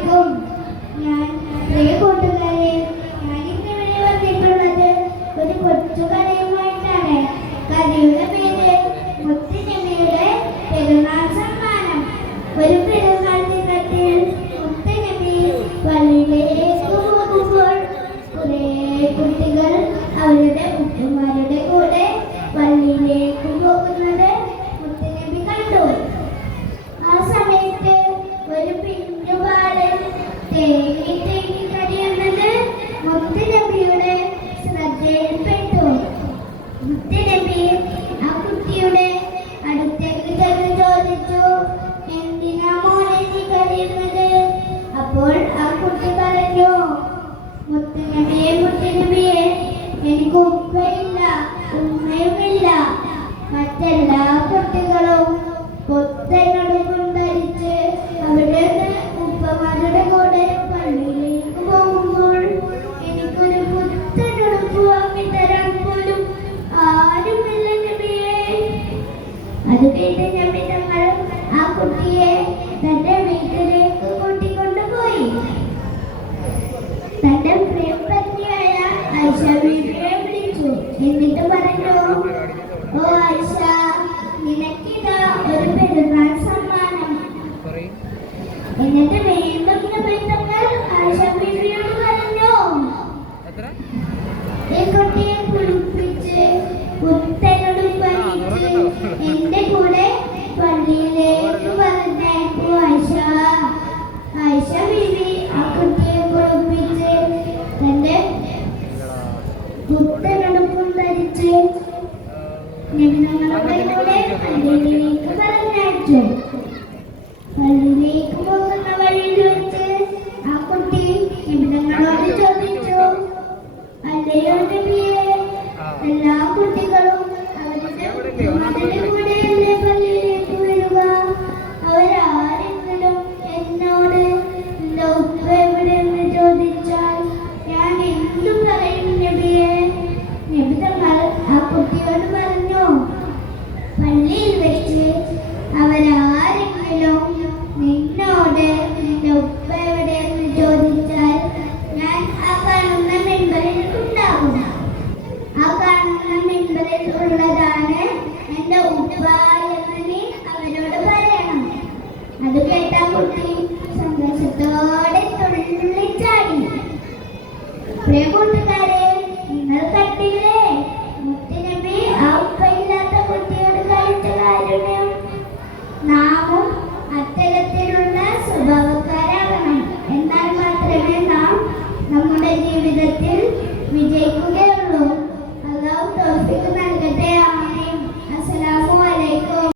അലൈക്കും ഞാൻ ഒരു കുട്ടികൾ അവരുടെ ഉപ്പമാരുടെ കൂടെ പള്ളിയിലേക്ക് പോകുന്നത് മുത്തുനബി കണ്ടു ആ സമയത്ത് ഒരു പിഞ്ചുപാടൻ തേങ്ങി തേങ്ങി കരയുന്നത് മുത്തുനബിയുടെ ശ്രദ്ധയിൽപ്പെട്ടു. മുത്തുനബി ആ കുട്ടിയുടെ അടുത്തേക്ക് ചെന്ന് എന്തിനാ മോനെ നീ കരയുന്നത് അപ്പോൾ ആ കുട്ടി പറഞ്ഞു മുത്തുനബിയെ മുത്തുനബിയെ എനിക്ക് ഉപ്പയില്ല ഉമ്മയുമില്ല. മറ്റെല്ലാ തങ്ങൾ ആ കുട്ടിയെ തന്റെ വീട്ടിലേക്ക് കൂട്ടിക്കൊണ്ടുപോയി. തന്റെ പ്രിയപത്നിയായ ആയിഷ വീട്ടിലെ വിളിച്ചു. എന്നിട്ട് പറഞ്ഞു ഓ ആയിഷ നിനക്കിതാ ഒരു പെരുന്നാൾ സമ്മാനം. എന്നിട്ട് വീണ്ടും ബന്ധങ്ങൾ ആയിഷ ബീവിയോട് പറഞ്ഞു. ഈ കുട്ടിയെ കുളിപ്പിച്ച് പുത്തനുടുപ്പണിച്ച് കൂടെ പള്ളിയിലേക്ക് പറഞ്ഞയച്ചു പള്ളിയിലേക്ക് പോകുന്ന വഴിയിൽ വെച്ച് ആ. കുട്ടി നബിതങ്ങളോട് ചോദിച്ചു അല്ലയോ നബിയേ എല്ലാ കുട്ടികളും അവരുടെ എന്ന് കേട്ട സന്തോഷത്തോടെ തുള്ളിച്ചാടി പ്രിയ കൂട്ടുകാരെ